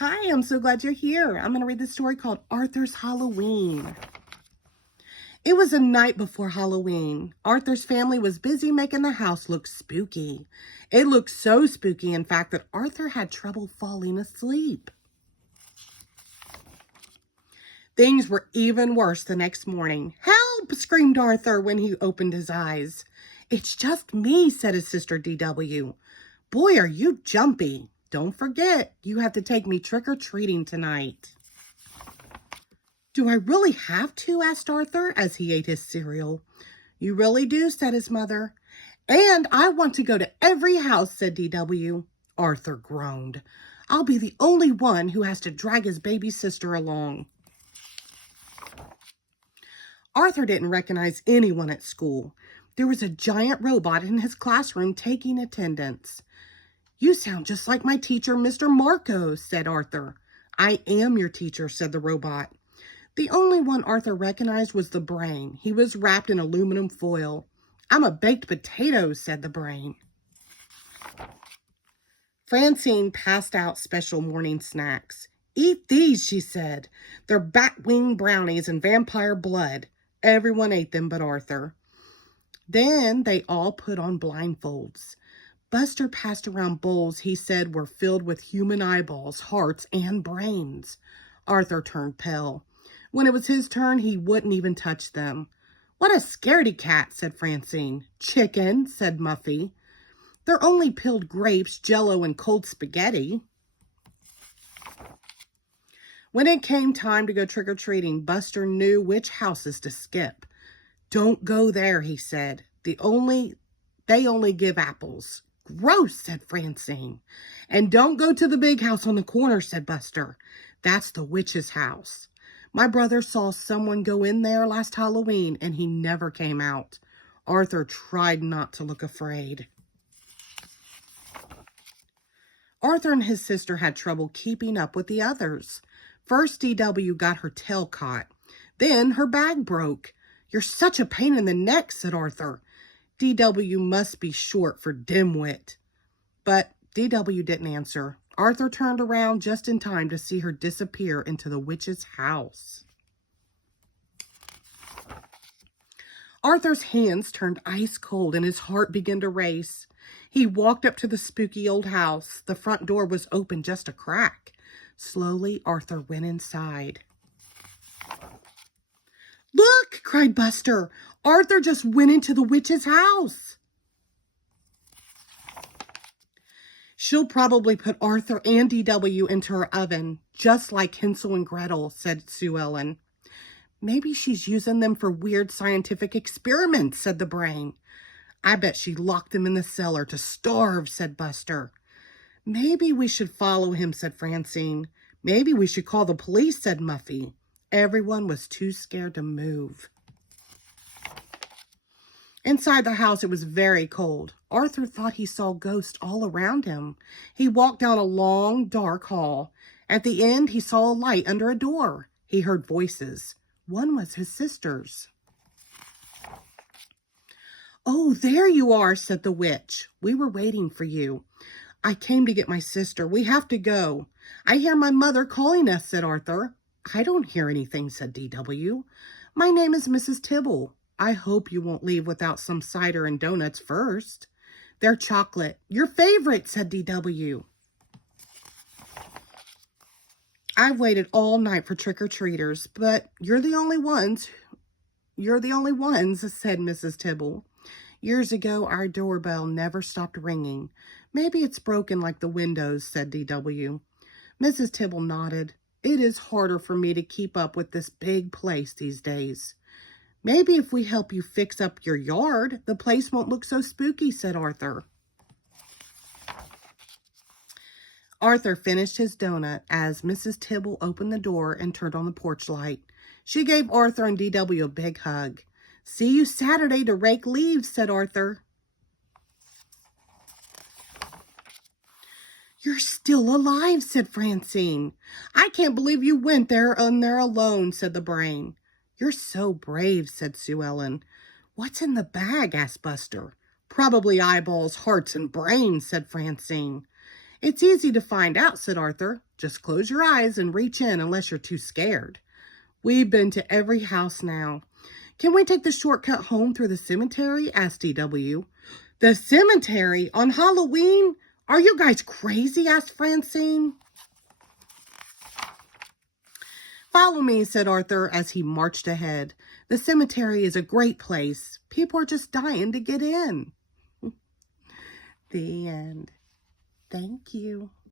Hi, I'm so glad you're here. I'm going to read the story called Arthur's Halloween. It was a night before Halloween. Arthur's family was busy making the house look spooky. It looked so spooky, in fact, that Arthur had trouble falling asleep. Things were even worse the next morning. "Help!" screamed Arthur when he opened his eyes. "It's just me," said his sister DW. "Boy, are you jumpy. Don't forget, you have to take me trick-or-treating tonight." "Do I really have to?" asked Arthur as he ate his cereal. "You really do," said his mother. "And I want to go to every house," said DW. Arthur groaned. "I'll be the only one who has to drag his baby sister along." Arthur didn't recognize anyone at school. There was a giant robot in his classroom taking attendance. "You sound just like my teacher, Mr. Marco," said Arthur. "I am your teacher," said the robot. The only one Arthur recognized was the brain. He was wrapped in aluminum foil. "I'm a baked potato," said the brain. Francine passed out special morning snacks. "Eat these," she said. "They're bat-wing brownies and vampire blood." Everyone ate them but Arthur. Then they all put on blindfolds. Buster passed around bowls he said were filled with human eyeballs, hearts, and brains. Arthur turned pale. When it was his turn, he wouldn't even touch them. "What a scaredy cat," said Francine. "Chicken," said Muffy. "They're only peeled grapes, jello, and cold spaghetti." When it came time to go trick-or-treating, Buster knew which houses to skip. "Don't go there," he said. They only give apples." "Gross," said Francine. "And don't go to the big house on the corner," said Buster. "That's the witch's house. My brother saw someone go in there last Halloween, and he never came out." Arthur tried not to look afraid. Arthur and his sister had trouble keeping up with the others. First, DW got her tail caught. Then her bag broke. "You're such a pain in the neck," said Arthur. DW must be short for dimwit. But DW didn't answer. Arthur turned around just in time to see her disappear into the witch's house. Arthur's hands turned ice cold and his heart began to race. He walked up to the spooky old house. The front door was open just a crack. Slowly, Arthur went inside. "Look!" cried Buster. "Arthur just went into the witch's house." "She'll probably put Arthur and DW into her oven, just like Hansel and Gretel," said Sue Ellen. "Maybe she's using them for weird scientific experiments," said the brain. "I bet she locked them in the cellar to starve," said Buster. "Maybe we should follow him," said Francine. "Maybe we should call the police," said Muffy. Everyone was too scared to move. Inside the house, it was very cold. Arthur thought he saw ghosts all around him. He walked down a long, dark hall. At the end, he saw a light under a door. He heard voices. One was his sister's. "Oh, there you are," said the witch. "We were waiting for you. I came to get my sister. We have to go." "I hear my mother calling us," said Arthur. "I don't hear anything," said DW. "My name is Mrs. Tibble. I hope you won't leave without some cider and donuts first." "They're chocolate. Your favorite," said DW. "I've waited all night for trick-or-treaters, but you're the only ones, said Mrs. Tibble. "Years ago, our doorbell never stopped ringing. Maybe it's broken like the windows," said DW. Mrs. Tibble nodded. "It is harder for me to keep up with this big place these days." "Maybe if we help you fix up your yard, the place won't look so spooky," said Arthur. Arthur finished his donut as Mrs. Tibble opened the door and turned on the porch light. She gave Arthur and DW a big hug. "See you Saturday to rake leaves," said Arthur. "You're still alive," said Francine. "I can't believe you went there alone," said the brain. "You're so brave," said Sue Ellen. "What's in the bag?" asked Buster. "Probably eyeballs, hearts, and brains," said Francine. "It's easy to find out," said Arthur. Just close your eyes and reach in unless you're too scared. We've been to every house now. Can we take the shortcut home through the cemetery? Asked DW. The cemetery on Halloween? Are you guys crazy? Asked Francine. Follow me, said Arthur as he marched ahead. The cemetery is a great place. People are just dying to get in. The end. Thank you.